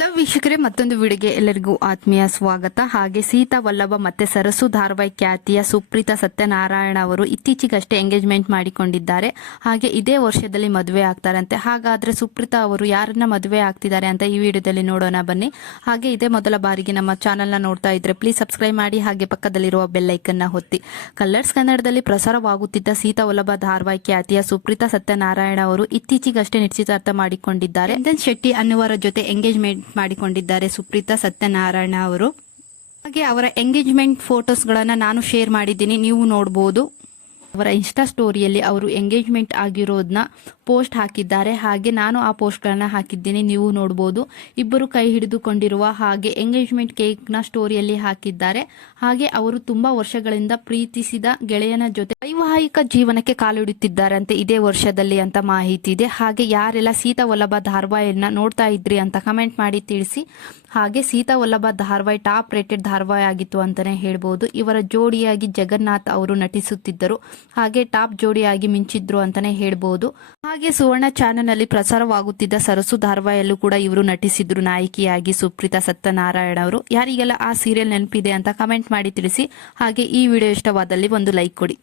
Hello ವೀಕ್ಷಕರೇ ಮತ್ತೊಂದು ವಿಡಿಯೋಗೆ ಎಲ್ಲರಿಗೂ ಆತ್ಮೀಯ ಸ್ವಾಗತ. ಹಾಗೆ ಸೀತಾ ವಲ್ಲಭ ಮತ್ತೆ ಸರಸು ಧಾರವಾಹಿ ಖ್ಯಾತಿಯ ಸುಪ್ರೀತಾ ಸತ್ಯನಾರಾಯಣ ಅವರು ಇತ್ತೀಚೆಗಷ್ಟೇ ಎಂಗೇಜ್ಮೆಂಟ್ ಮಾಡಿಕೊಂಡಿದ್ದಾರೆ. ಹಾಗೆ ಇದೇ ವರ್ಷದಲ್ಲಿ ಮದುವೆ ಆಗ್ತಾರಂತೆ. ಹಾಗಾದ್ರೆ ಸುಪ್ರೀತಾ ಅವರು ಯಾರನ್ನ ಮದುವೆ ಆಗ್ತಿದ್ದಾರೆ ಅಂತ ಈ ವಿಡಿಯೋದಲ್ಲಿ ನೋಡೋಣ ಬನ್ನಿ. ಹಾಗೆ ಇದೇ ಮೊದಲ ಬಾರಿಗೆ ನಮ್ಮ ಚಾನೆಲ್ನ ನೋಡ್ತಾ ಇದ್ರೆ ಪ್ಲೀಸ್ ಸಬ್ಸ್ಕ್ರೈಬ್ ಮಾಡಿ, ಹಾಗೆ ಪಕ್ಕದಲ್ಲಿರುವ ಬೆಲ್ಲೈಕನ್ನ ಹೊತ್ತಿ ಕಲ್ಲರ್ಸ್ ಕನ್ನಡದಲ್ಲಿ ಪ್ರಸಾರವಾಗುತ್ತಿದ್ದ ಸೀತಾ ವಲ್ಲಭ ಧಾರವಾಹಿ ಖ್ಯಾತಿಯ ಸುಪ್ರೀತಾ ಸತ್ಯನಾರಾಯಣ ಅವರು ಇತ್ತೀಚೆಗಷ್ಟೇ ನಿಶ್ಚಿತಾರ್ಥ ಮಾಡಿಕೊಂಡಿದ್ದಾರೆ. ಶೆಟ್ಟಿ ಅನ್ನುವರ ಜೊತೆ ಎಂಗೇಜ್ಮೆಂಟ್ ಮಾಡಿಕೊಂಡಿದ್ದಾರೆ ಸುಪ್ರೀತಾ ಸತ್ಯನಾರಾಯಣ ಅವರು. ಹಾಗೆ ಅವರ ಎಂಗೇಜ್ಮೆಂಟ್ ಫೋಟೋಸ್ಗಳನ್ನ ನಾನು ಶೇರ್ ಮಾಡಿದ್ದೀನಿ, ನೀವು ನೋಡಬಹುದು ಅವರ ಇನ್ಸ್ಟಾ ಸ್ಟೋರಿಯಲ್ಲಿ ಅವರು ಎಂಗೇಜ್ಮೆಂಟ್ ಆಗಿರೋದನ್ನ ಪೋಸ್ಟ್ ಹಾಕಿದ್ದಾರೆ. ಹಾಗೆ ನಾನು ಆ ಪೋಸ್ಟ್ಗಳನ್ನ ಹಾಕಿದ್ದೀನಿ. ನೀವು ನೋಡಬಹುದು ಇಬ್ಬರು ಕೈ ಹಿಡಿದುಕೊಂಡಿರುವ ಹಾಗೆ ಎಂಗೇಜ್ಮೆಂಟ್ ಕೇಕ್ನ ಸ್ಟೋರಿಯಲ್ಲಿ ಹಾಕಿದ್ದಾರೆ. ಹಾಗೆ ಅವರು ತುಂಬಾ ವರ್ಷಗಳಿಂದ ಪ್ರೀತಿಸಿದ ಗೆಳೆಯನ ಜೊತೆ ವೈವಾಹಿಕ ಜೀವನಕ್ಕೆ ಕಾಲಿಡುತ್ತಿದ್ದಾರಂತೆ ಇದೇ ವರ್ಷದಲ್ಲಿ ಅಂತ ಮಾಹಿತಿ ಇದೆ. ಹಾಗೆ ಯಾರೆಲ್ಲ ಸೀತಾ ವಲ್ಲಭ ಧಾರಾವಾಹಿಯನ್ನ ನೋಡ್ತಾ ಇದ್ರಿ ಅಂತ ಕಮೆಂಟ್ ಮಾಡಿ ತಿಳಿಸಿ. ಹಾಗೆ ಸೀತಾ ವಲ್ಲಭ ಧಾರಾವಾಹಿ ಟಾಪ್ ರೇಟೆಡ್ ಧಾರವಾಹಿ ಆಗಿತ್ತು ಅಂತಾನೆ ಹೇಳ್ಬೋದು. ಇವರ ಜೋಡಿಯಾಗಿ ಜಗನ್ನಾಥ್ ಅವರು ನಟಿಸುತ್ತಿದ್ದರು. ಹಾಗೆ ಟಾಪ್ ಜೋಡಿಯಾಗಿ ಮಿಂಚಿದ್ರು ಅಂತಾನೆ ಹೇಳ್ಬೋದು. ಹಾಗೆ ಸುವರ್ಣ ಚಾನೆಲ್ನಲ್ಲಿ ಪ್ರಸಾರವಾಗುತ್ತಿದ್ದ ಸರಸು ಧಾರವಾಹಿಯಲ್ಲೂ ಕೂಡ ಇವರು ನಟಿಸಿದ್ರು. ನಾಯಕಿಯಾಗಿ ಸುಪ್ರೀತಾ ಸತ್ಯನಾರಾಯಣ ಅವರು. ಯಾರಿಗೆಲ್ಲ ಆ ಸೀರಿಯಲ್ ನೆನಪಿದೆ ಅಂತ ಕಮೆಂಟ್ ಮಾಡಿ ತಿಳಿಸಿ. ಹಾಗೆ ಈ ವಿಡಿಯೋ ಇಷ್ಟವಾದಲ್ಲಿ ಒಂದು ಲೈಕ್ ಕೊಡಿ.